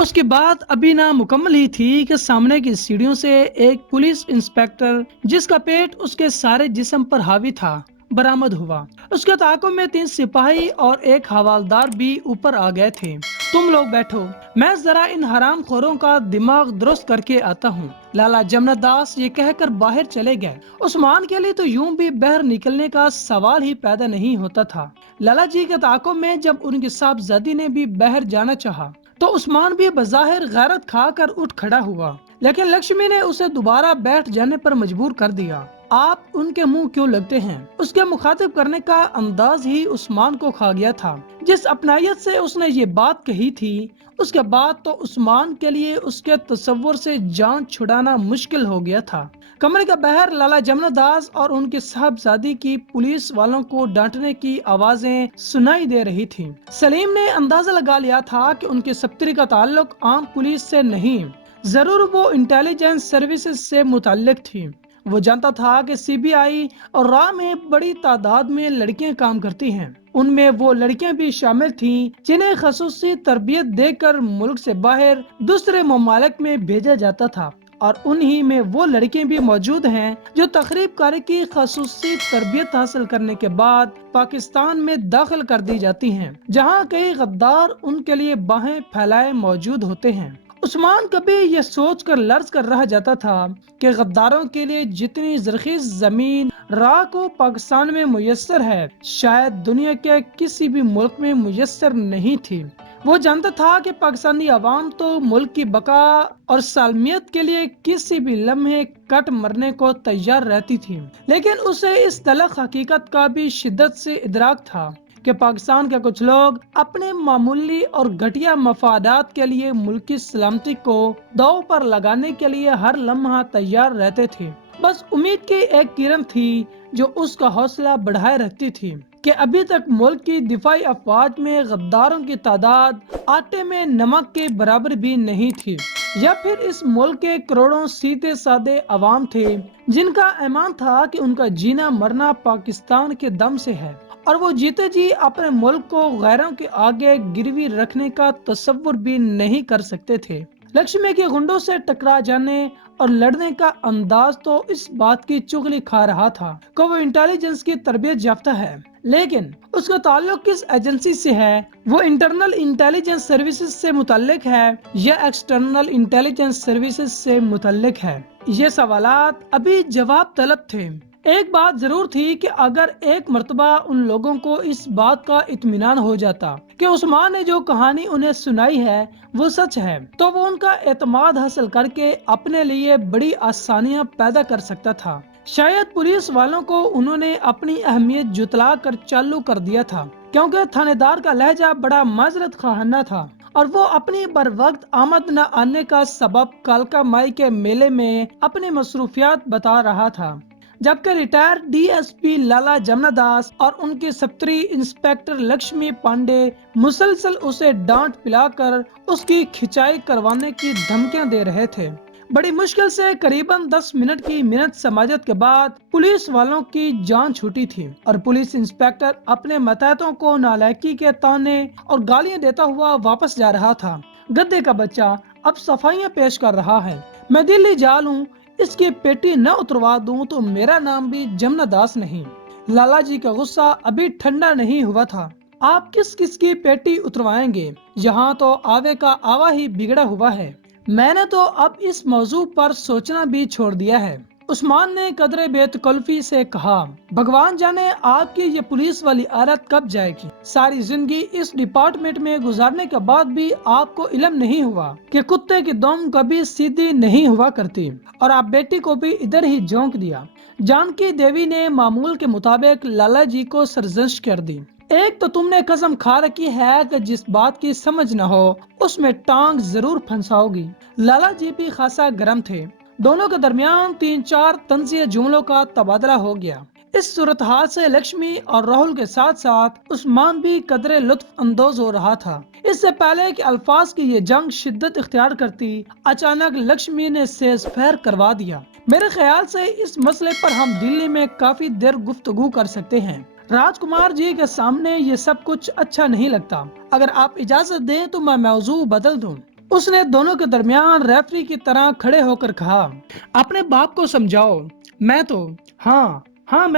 اس کی بات ابھی نہ مکمل ہی تھی کہ سامنے کی سیڑھیوں سے ایک پولیس انسپیکٹر جس کا پیٹ اس کے سارے جسم پر حاوی تھا برآمد ہوا۔ اس کے تعاقب میں 3 سپاہی اور ایک حوالدار بھی اوپر آ گئے تھے۔ تم لوگ بیٹھو، میں ذرا ان حرام خوروں کا دماغ درست کر کے آتا ہوں۔ لالا جمنا داس یہ کہہ کر باہر چلے گئے۔ عثمان کے لیے تو یوں بھی باہر نکلنے کا سوال ہی پیدا نہیں ہوتا تھا۔ لالا جی کے تعاقب میں جب ان کی صاحبزادی نے بھی باہر جانا چاہا تو عثمان بھی بظاہر غیرت کھا کر اٹھ کھڑا ہوا، لیکن لکشمی نے اسے دوبارہ بیٹھ جانے پر مجبور کر دیا۔ آپ ان کے منہ کیوں لگتے ہیں؟ اس کے مخاطب کرنے کا انداز ہی عثمان کو کھا گیا تھا۔ جس اپنائیت سے اس نے یہ بات کہی تھی، اس کے بعد تو عثمان کے لیے اس کے تصور سے جان چھڑانا مشکل ہو گیا تھا۔ کمرے کے باہر لالا جمنا داس اور ان کی صاحبزادی کی پولیس والوں کو ڈانٹنے کی آوازیں سنائی دے رہی تھیں۔ سلیم نے اندازہ لگا لیا تھا کہ ان کی سپتری کا تعلق عام پولیس سے نہیں، ضرور وہ انٹیلیجنس سروسز سے متعلق تھی۔ وہ جانتا تھا کہ سی بی آئی اور را میں بڑی تعداد میں لڑکیاں کام کرتی ہیں۔ ان میں وہ لڑکیاں بھی شامل تھیں جنہیں خصوصی تربیت دے کر ملک سے باہر دوسرے ممالک میں بھیجا جاتا تھا، اور انہی میں وہ لڑکیاں بھی موجود ہیں جو تخریب کاری کی خصوصی تربیت حاصل کرنے کے بعد پاکستان میں داخل کر دی جاتی ہیں، جہاں کئی غدار ان کے لیے باہیں پھیلائے موجود ہوتے ہیں۔ عثمان کبھی یہ سوچ کر لرز کر رہ جاتا تھا کہ غداروں کے لیے جتنی زرخیز زمین راہ کو پاکستان میں میسر ہے، شاید دنیا کے کسی بھی ملک میں میسر نہیں تھی۔ وہ جانتا تھا کہ پاکستانی عوام تو ملک کی بقا اور سالمیت کے لیے کسی بھی لمحے کٹ مرنے کو تیار رہتی تھی، لیکن اسے اس تلخ حقیقت کا بھی شدت سے ادراک تھا کہ پاکستان کے کچھ لوگ اپنے معمولی اور گھٹیا مفادات کے لیے ملکی سلامتی کو داؤ پر لگانے کے لیے ہر لمحہ تیار رہتے تھے۔ بس امید کی ایک کرن تھی جو اس کا حوصلہ بڑھائے رکھتی تھی کہ ابھی تک ملک کی دفاعی افواج میں غداروں کی تعداد آٹے میں نمک کے برابر بھی نہیں تھی، یا پھر اس ملک کے کروڑوں سیدھے سادے عوام تھے جن کا ایمان تھا کہ ان کا جینا مرنا پاکستان کے دم سے ہے، اور وہ جیتے جی اپنے ملک کو غیروں کے آگے گروی رکھنے کا تصور بھی نہیں کر سکتے تھے۔ لکشمی کے گنڈوں سے ٹکرا جانے اور لڑنے کا انداز تو اس بات کی چغلی کھا رہا تھا کہ وہ انٹیلیجنس کی تربیت یافتہ ہے، لیکن اس کا تعلق کس ایجنسی سے ہے؟ وہ انٹرنل انٹیلیجنس سروسز سے متعلق ہے یا ایکسٹرنل انٹیلیجنس سروسز سے متعلق ہے؟ یہ سوالات ابھی جواب طلب تھے۔ ایک بات ضرور تھی کہ اگر ایک مرتبہ ان لوگوں کو اس بات کا اطمینان ہو جاتا کہ عثمان نے جو کہانی انہیں سنائی ہے وہ سچ ہے، تو وہ ان کا اعتماد حاصل کر کے اپنے لیے بڑی آسانیاں پیدا کر سکتا تھا۔ شاید پولیس والوں کو انہوں نے اپنی اہمیت جتلا کر چالو کر دیا تھا، کیونکہ تھانے دار کا لہجہ بڑا معذرت خواہانہ تھا، اور وہ اپنی بر وقت آمد نہ آنے کا سبب کالکا مائی کے میلے میں اپنی مصروفیات بتا رہا تھا، جبکہ ریٹائر ڈی ایس پی لالا جمنا داس اور ان کی سپتری انسپیکٹر لکشمی پانڈے مسلسل اسے ڈانٹ پلا کر اس کی کھچائی کروانے کی دھمکیاں دے رہے تھے۔ بڑی مشکل سے قریباً 10 منٹ کی منت سماجت کے بعد پولیس والوں کی جان چھوٹی تھی، اور پولیس انسپیکٹر اپنے ماتحتوں کو نالائکی کے طعنے اور گالیاں دیتا ہوا واپس جا رہا تھا۔ گدے کا بچہ اب صفائیاں پیش کر رہا ہے، میں دلی جا لوں، اس کی پیٹی نہ اتروا دوں تو میرا نام بھی جمنا داس نہیں۔ لالا جی کا غصہ ابھی ٹھنڈا نہیں ہوا تھا۔ آپ کس کس کی پیٹی اتروائیں گے؟ یہاں تو آوے کا آوا ہی بگڑا ہوا ہے۔ میں نے تو اب اس موضوع پر سوچنا بھی چھوڑ دیا ہے، عثمان نے قدرے بے تکلفی سے کہا۔ بھگوان جانے آپ کی یہ پولیس والی عادت کب جائے گی؟ ساری زندگی اس ڈپارٹمنٹ میں گزارنے کے بعد بھی آپ کو علم نہیں ہوا کہ کتے کی دم کبھی سیدھی نہیں ہوا کرتی، اور آپ بیٹی کو بھی ادھر ہی جھونک دیا۔ جانکی دیوی نے معمول کے مطابق لالا جی کو سرزنش کر دی۔ ایک تو تم نے قسم کھا رکھی ہے کہ جس بات کی سمجھ نہ ہو اس میں ٹانگ ضرور پھنساؤ گی۔ لالا جی بھی خاصا گرم تھے۔ دونوں کے درمیان 3-4 طنزیہ جملوں کا تبادلہ ہو گیا۔ اس صورتحال سے لکشمی اور راہل کے ساتھ ساتھ عثمان بھی قدرے لطف اندوز ہو رہا تھا۔ اس سے پہلے کہ الفاظ کی یہ جنگ شدت اختیار کرتی، اچانک لکشمی نے سیز پھیر کروا دیا۔ میرے خیال سے اس مسئلے پر ہم دلی میں کافی دیر گفتگو کر سکتے ہیں۔ راج کمار جی کے سامنے یہ سب کچھ اچھا نہیں لگتا۔ اگر آپ اجازت دیں تو میں موضوع بدل دوں۔ اس نے دونوں کے درمیان ریفری کی طرح کھڑے ہو کر کہا، اپنے باپ کو سمجھاؤ۔ میں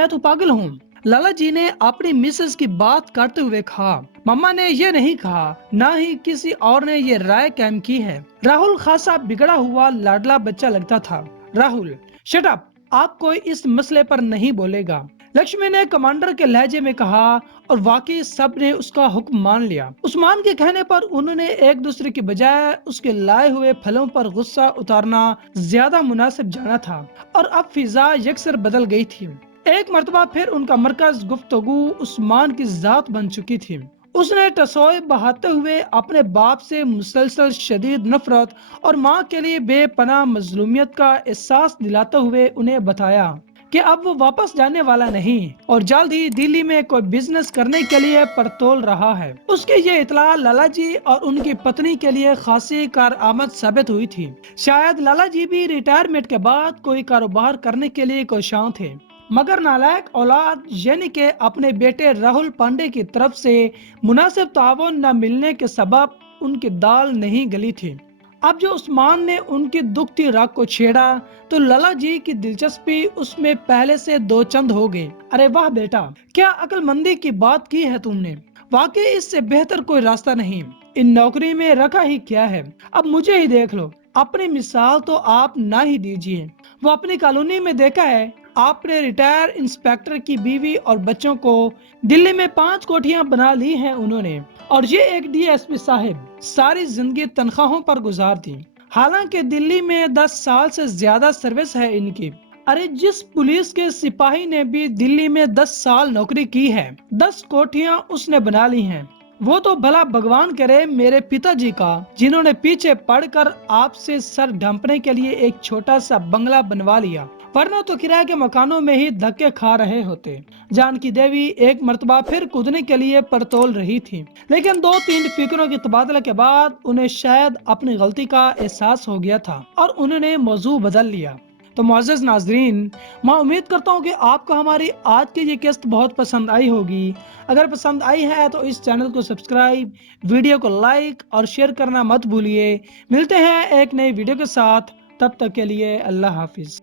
تو پاگل ہوں۔ لالا جی نے اپنی مسز کی بات کرتے ہوئے کہا، مما نے یہ نہیں کہا، نہ ہی کسی اور نے یہ رائے قائم کی ہے۔ راہل خاصا بگڑا ہوا لاڈلا بچہ لگتا تھا۔ راہل، شٹ اپ، آپ کوئی اس مسئلے پر نہیں بولے گا، لکشمی نے کمانڈر کے لہجے میں کہا، اور واقعی سب نے اس کا حکم مان لیا۔ عثمان کے کہنے پر انہوں نے ایک دوسرے کی بجائے اس کے لائے ہوئے پھلوں پر غصہ اتارنا زیادہ مناسب جانا تھا، اور اب فضا یکسر بدل گئی تھی۔ ایک مرتبہ پھر ان کا مرکز گفتگو عثمان کی ذات بن چکی تھی۔ اس نے ٹسوئے بہاتے ہوئے اپنے باپ سے مسلسل شدید نفرت اور ماں کے لیے بے پناہ مظلومیت کا احساس دلاتے ہوئے انہیں بتایا کہ اب وہ واپس جانے والا نہیں اور جلد ہی دلی میں کوئی بزنس کرنے کے لیے پرتول رہا ہے۔ اس کی یہ اطلاع لالا جی اور ان کی پتنی کے لیے خاصی کارآمد ثابت ہوئی تھی۔ شاید لالا جی بھی ریٹائرمنٹ کے بعد کوئی کاروبار کرنے کے لیے کوشاں تھے، مگر نالائق اولاد یعنی کہ اپنے بیٹے راہل پانڈے کی طرف سے مناسب تعاون نہ ملنے کے سبب ان کی دال نہیں گلی تھی۔ اب جو عثمان نے ان کی دکھتی رگ کو چھیڑا تو لالا جی کی دلچسپی اس میں پہلے سے دو چند ہو گئی۔ ارے واہ بیٹا، کیا عقل مندی کی بات کی ہے تم نے، واقعی اس سے بہتر کوئی راستہ نہیں۔ ان نوکری میں رکھا ہی کیا ہے، اب مجھے ہی دیکھ لو، اپنی مثال تو آپ نہ ہی دیجیے۔ وہ اپنی کالونی میں دیکھا ہے، آپ نے ریٹائر انسپیکٹر کی بیوی اور بچوں کو دلی میں 5 کوٹھیاں بنا لی ہیں انہوں نے، اور یہ ایک ڈی ایس پی صاحب ساری زندگی تنخواہوں پر گزار دی، حالانکہ دلی میں 10 سال سے زیادہ سروس ہے ان کی۔ ارے جس پولیس کے سپاہی نے بھی دلی میں 10 سال نوکری کی ہے، 10 کوٹھیاں اس نے بنا لی ہیں۔ وہ تو بھلا بھگوان کرے میرے پتا جی کا، جنہوں نے پیچھے پڑ کر آپ سے سر ڈھانپنے کے لیے ایک چھوٹا سا بنگلہ بنوا لیا، ورنہ تو کرائے کے مکانوں میں ہی دھکے کھا رہے ہوتے۔ جانکی دیوی ایک مرتبہ پھر کودنے کے لیے پرتول رہی تھی، لیکن 2-3 فکروں کے تبادلے کے بعد انہیں شاید اپنی غلطی کا احساس ہو گیا تھا اور انہوں نے موضوع بدل لیا۔ تو معزز ناظرین، میں امید کرتا ہوں کہ آپ کو ہماری آج کی یہ قسط بہت پسند آئی ہوگی۔ اگر پسند آئی ہے تو اس چینل کو سبسکرائب، ویڈیو کو لائک اور شیئر کرنا مت بھولیے۔ ملتے ہیں ایک نئی ویڈیو کے ساتھ، تب تک کے لیے اللہ حافظ۔